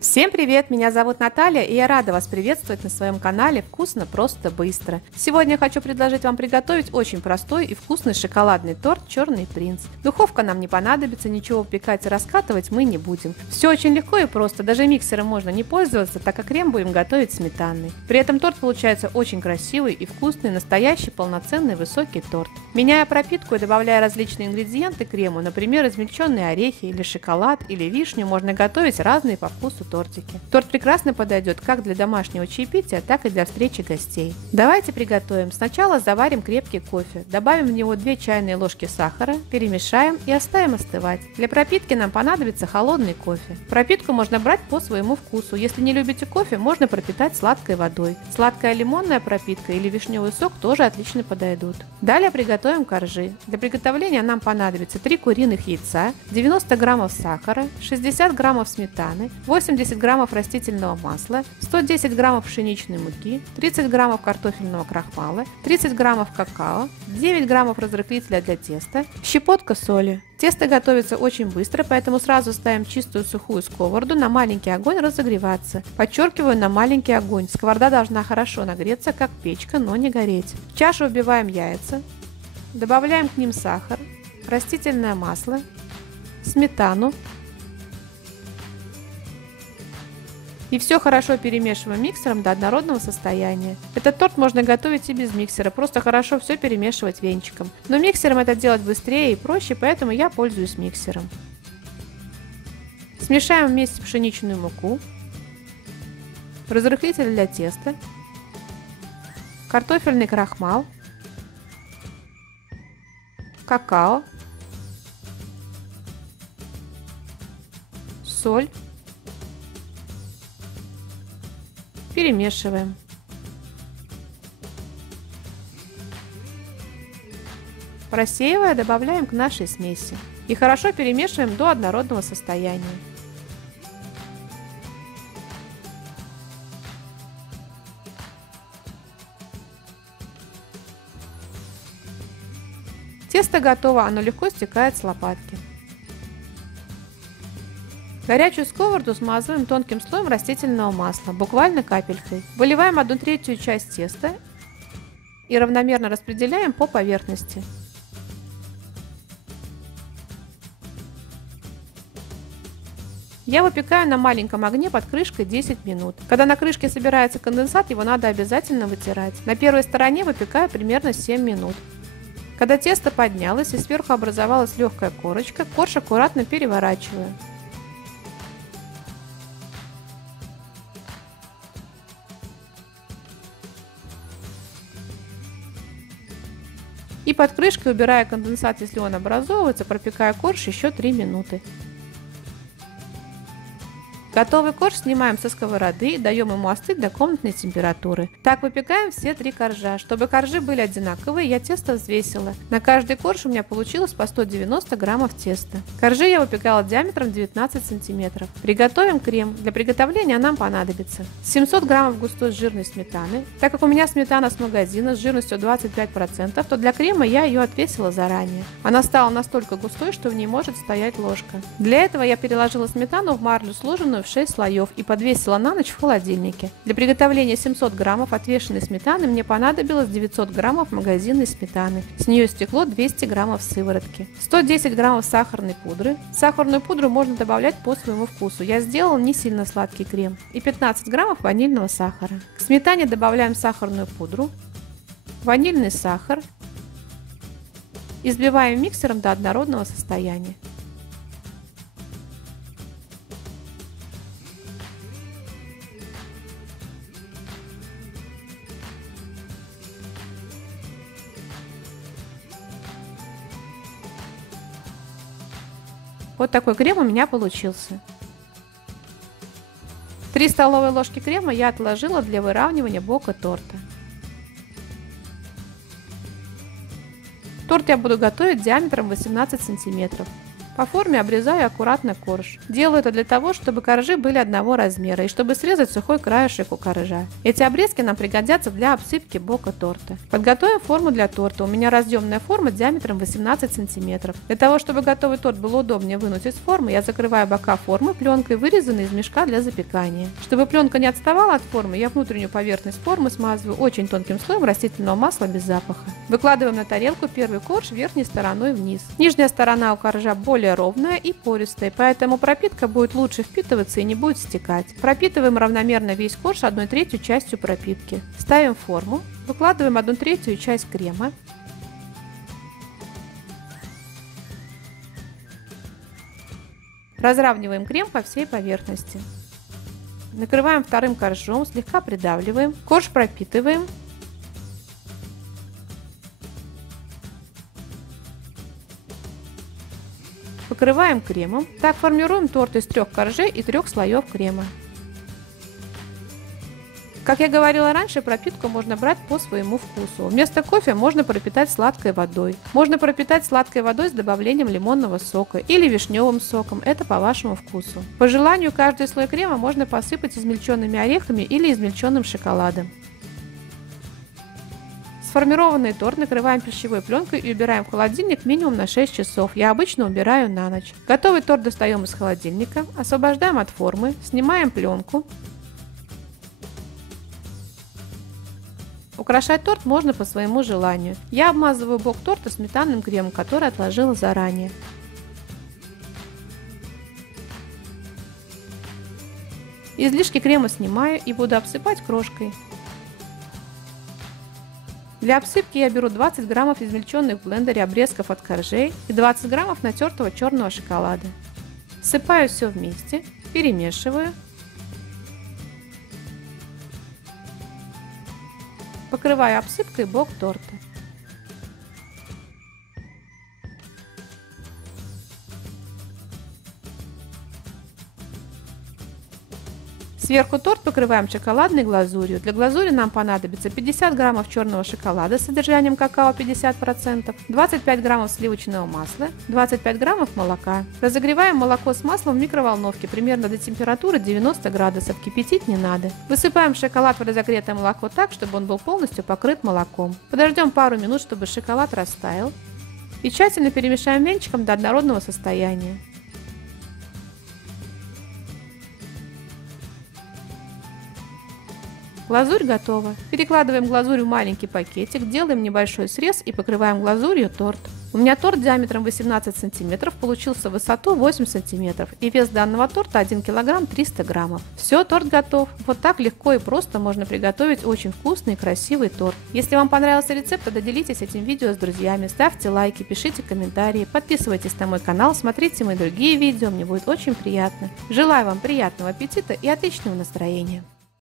Всем привет! Меня зовут Наталья, и я рада вас приветствовать на своем канале «Вкусно, просто, быстро». Сегодня я хочу предложить вам приготовить очень простой и вкусный шоколадный торт «Черный принц». Духовка нам не понадобится, ничего выпекать и раскатывать мы не будем. Все очень легко и просто, даже миксером можно не пользоваться, так как крем будем готовить сметанный. При этом торт получается очень красивый и вкусный, настоящий полноценный высокий торт. Меняя пропитку и добавляя различные ингредиенты к крему, например, измельченные орехи или шоколад или вишню, можно готовить разные по вкусу тортики. Торт прекрасно подойдет как для домашнего чаепития, так и для встречи гостей. Давайте приготовим. Сначала заварим крепкий кофе, добавим в него 2 чайные ложки сахара, перемешаем и оставим остывать. Для пропитки нам понадобится холодный кофе. Пропитку можно брать по своему вкусу. Если не любите кофе, можно пропитать сладкой водой. Сладкая лимонная пропитка или вишневый сок тоже отлично подойдут. Далее приготовим коржи. Для приготовления нам понадобится 3 куриных яйца, 90 граммов сахара, 60 граммов сметаны, 80 граммов растительного масла, 110 граммов пшеничной муки, 30 граммов картофельного крахмала, 30 граммов какао, 9 граммов разрыхлителя для теста, щепотка соли. Тесто готовится очень быстро, поэтому сразу ставим чистую сухую сковороду на маленький огонь разогреваться. Подчеркиваю, на маленький огонь. Сковорода должна хорошо нагреться, как печка, но не гореть. В чашу вбиваем яйца, добавляем к ним сахар, растительное масло, сметану. И все хорошо перемешиваем миксером до однородного состояния. Этот торт можно готовить и без миксера, просто хорошо все перемешивать венчиком. Но миксером это делать быстрее и проще, поэтому я пользуюсь миксером. Смешаем вместе пшеничную муку, разрыхлитель для теста, картофельный крахмал, какао, соль. Перемешиваем. Просеивая, добавляем к нашей смеси. И хорошо перемешиваем до однородного состояния. Тесто готово, оно легко стекает с лопатки. Горячую сковороду смазываем тонким слоем растительного масла, буквально капелькой. Выливаем 1/3 часть теста и равномерно распределяем по поверхности. Я выпекаю на маленьком огне под крышкой 10 минут. Когда на крышке собирается конденсат, его надо обязательно вытирать. На первой стороне выпекаю примерно 7 минут. Когда тесто поднялось и сверху образовалась легкая корочка, корж аккуратно переворачиваю. И под крышкой, убирая конденсат, если он образовывается, пропекая корж еще 3 минуты. Готовый корж снимаем со сковороды и даем ему остыть до комнатной температуры. Так выпекаем все 3 коржа. Чтобы коржи были одинаковые, я тесто взвесила. На каждый корж у меня получилось по 190 граммов теста. Коржи я выпекала диаметром 19 сантиметров. Приготовим крем. Для приготовления нам понадобится 700 граммов густой жирной сметаны. Так как у меня сметана с магазина с жирностью 25%, то для крема я ее отвесила заранее. Она стала настолько густой, что в ней может стоять ложка. Для этого я переложила сметану в марлю, сложенную в 6 слоев, и подвесила на ночь в холодильнике. Для приготовления 700 граммов отвешенной сметаны мне понадобилось 900 граммов магазинной сметаны. С нее стекло 200 граммов сыворотки. 110 граммов сахарной пудры. Сахарную пудру можно добавлять по своему вкусу. Я сделала не сильно сладкий крем. И 15 граммов ванильного сахара. К сметане добавляем сахарную пудру, ванильный сахар и взбиваем миксером до однородного состояния. Вот такой крем у меня получился. 3 столовые ложки крема я отложила для выравнивания бока торта. Торт я буду готовить диаметром 18 сантиметров. По форме обрезаю аккуратно корж. Делаю это для того, чтобы коржи были одного размера и чтобы срезать сухой краешек у коржа. Эти обрезки нам пригодятся для обсыпки бока торта. Подготовим форму для торта. У меня разъемная форма диаметром 18 см. Для того, чтобы готовый торт было удобнее вынуть из формы, я закрываю бока формы пленкой, вырезанной из мешка для запекания. Чтобы пленка не отставала от формы, я внутреннюю поверхность формы смазываю очень тонким слоем растительного масла без запаха. Выкладываем на тарелку первый корж верхней стороной вниз. Нижняя сторона у коржа более ровная и пористая, поэтому пропитка будет лучше впитываться и не будет стекать. Пропитываем равномерно весь корж 1/3 частью пропитки. Ставим форму, выкладываем 1/3 часть крема. Разравниваем крем по всей поверхности. Накрываем вторым коржом, слегка придавливаем, корж пропитываем. Покрываем кремом. Так формируем торт из 3 коржей и 3 слоев крема. Как я говорила раньше, пропитку можно брать по своему вкусу. Вместо кофе можно пропитать сладкой водой. Можно пропитать сладкой водой с добавлением лимонного сока или вишневым соком. Это по вашему вкусу. По желанию, каждый слой крема можно посыпать измельченными орехами или измельченным шоколадом. Сформированный торт накрываем пищевой пленкой и убираем в холодильник минимум на 6 часов. Я обычно убираю на ночь. Готовый торт достаем из холодильника, освобождаем от формы, снимаем пленку. Украшать торт можно по своему желанию. Я обмазываю бок торта сметанным кремом, который отложила заранее. Излишки крема снимаю и буду обсыпать крошкой. Для обсыпки я беру 20 граммов измельченных в блендере обрезков от коржей и 20 граммов натертого черного шоколада. Всыпаю все вместе, перемешиваю. Покрываю обсыпкой бок торта. Сверху торт покрываем шоколадной глазурью. Для глазури нам понадобится 50 граммов черного шоколада с содержанием какао 50%, 25 граммов сливочного масла, 25 граммов молока. Разогреваем молоко с маслом в микроволновке примерно до температуры 90 градусов, кипятить не надо. Высыпаем шоколад в разогретое молоко так, чтобы он был полностью покрыт молоком. Подождем пару минут, чтобы шоколад растаял. И тщательно перемешаем венчиком до однородного состояния. Глазурь готова. Перекладываем глазурь в маленький пакетик, делаем небольшой срез и покрываем глазурью торт. У меня торт диаметром 18 см получился в высоту 8 см и вес данного торта 1 кг 300 граммов. Все, торт готов. Вот так легко и просто можно приготовить очень вкусный и красивый торт. Если вам понравился рецепт, то делитесь этим видео с друзьями, ставьте лайки, пишите комментарии, подписывайтесь на мой канал, смотрите мои другие видео, мне будет очень приятно. Желаю вам приятного аппетита и отличного настроения.